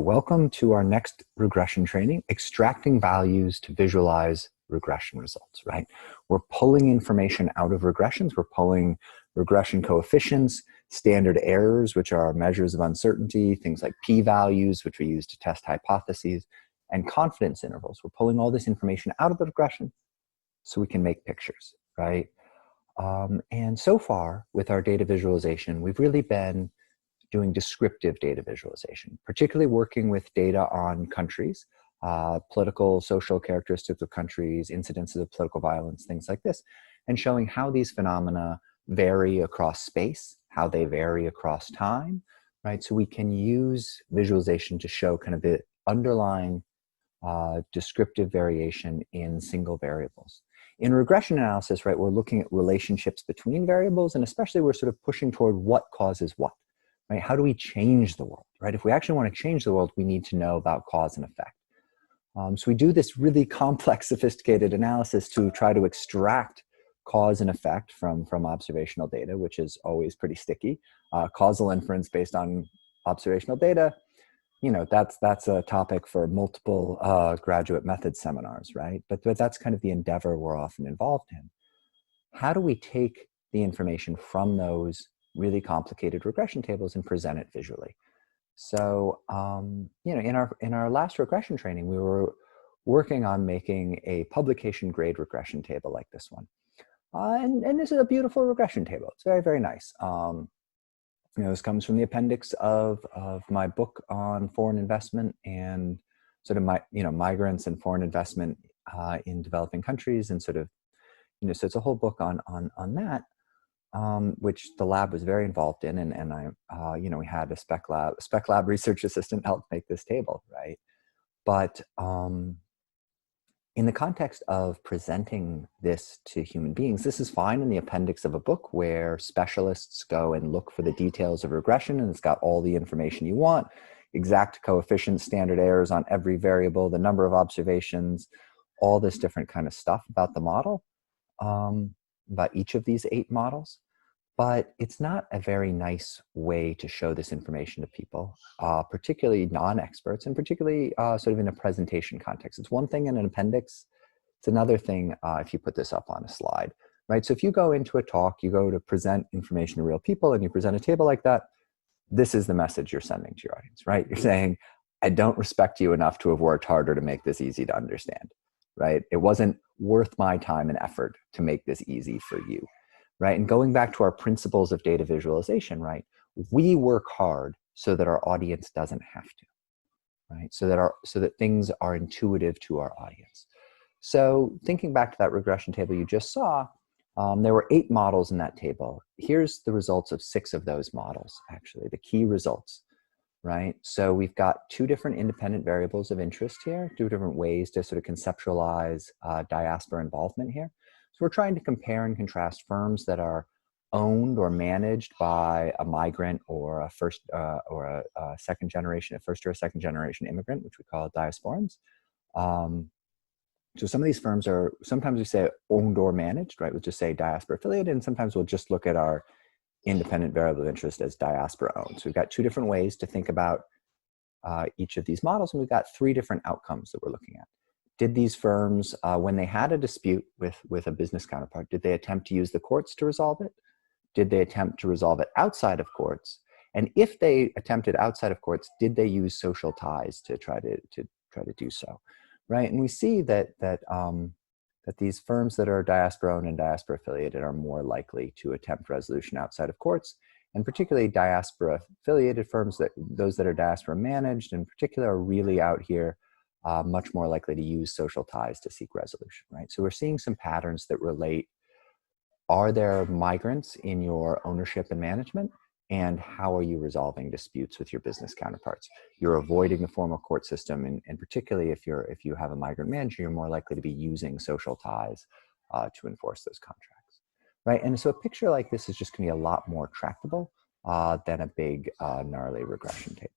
welcome to our next regression training, extracting values to visualize regression results, right? We're pulling information out of regressions. We're pulling regression coefficients, standard errors, which are measures of uncertainty, things like p-values, which we use to test hypotheses, and confidence intervals. We're pulling all this information out of the regression so we can make pictures, right? And so far, with our data visualization, we've really been doing descriptive data visualization, particularly working with data on countries, political, social characteristics of countries, incidences of political violence, things like this, and showing how these phenomena vary across space, how they vary across time, right? So we can use visualization to show kind of the underlying descriptive variation in single variables. In regression analysis, right, we're looking at relationships between variables, and especially we're sort of pushing toward what causes what. Right? How do we change the world, right? If we actually want to change the world, we need to know about cause and effect. So we do this really complex, sophisticated analysis to try to extract cause and effect from observational data, which is always pretty sticky. Causal inference based on observational data, you know, that's a topic for multiple graduate methods seminars, right? But that's kind of the endeavor we're often involved in. How do we take the information from those really complicated regression tables and present it visually? So, you know, in our last regression training, we were working on making a publication grade regression table like this one. And this is a beautiful regression table. It's very, very nice. You know, this comes from the appendix of my book on foreign investment and sort of migrants and foreign investment in developing countries, and sort of, you know, so it's a whole book on that. Which the lab was very involved in, and I, you know, we had a spec lab research assistant help make this table, right? But in the context of presenting this to human beings, this is fine in the appendix of a book where specialists go and look for the details of regression, and it's got all the information you want, exact coefficients, standard errors on every variable, the number of observations, all this different kind of stuff about the model. About each of these 8 models, but it's not a very nice way to show this information to people, particularly non-experts, and particularly sort of in a presentation context. It's one thing in an appendix, it's another thing if you put this up on a slide, right? So if you go into a talk, you go to present information to real people, and you present a table like that, this is the message you're sending to your audience, right? You're saying, I don't respect you enough to have worked harder to make this easy to understand. Right? It wasn't worth my time and effort to make this easy for you, right? And going back to our principles of data visualization, right? We work hard so that our audience doesn't have to, right? So that things are intuitive to our audience. So thinking back to that regression table you just saw, there were 8 models in that table. Here's the results of 6 of those models, actually, the key results. Right? So we've got 2 different independent variables of interest here, 2 different ways to sort of conceptualize diaspora involvement here. So we're trying to compare and contrast firms that are owned or managed by a migrant or a first or a second generation, a first or a second generation immigrant, which we call diasporans. So some of these firms are, sometimes we say owned or managed, right? We'll just say diaspora affiliated, and sometimes we'll just look at our independent variable of interest as diaspora owned. So we've got 2 different ways to think about each of these models, and we've got 3 different outcomes that we're looking at. Did these firms, when they had a dispute with a business counterpart, did they attempt to use the courts to resolve it? Did they attempt to resolve it outside of courts? And if they attempted outside of courts, did they use social ties to try to do so, right? And we see that these firms that are diaspora owned and diaspora affiliated are more likely to attempt resolution outside of courts, and particularly diaspora affiliated firms, those that are diaspora managed in particular, are really out here much more likely to use social ties to seek resolution, right? So we're seeing some patterns that relate. Are there migrants in your ownership and management? And how are you resolving disputes with your business counterparts? You're avoiding the formal court system, and particularly if you have a migrant manager, you're more likely to be using social ties to enforce those contracts, right? And so a picture like this is just going to be a lot more tractable than a big gnarly regression table.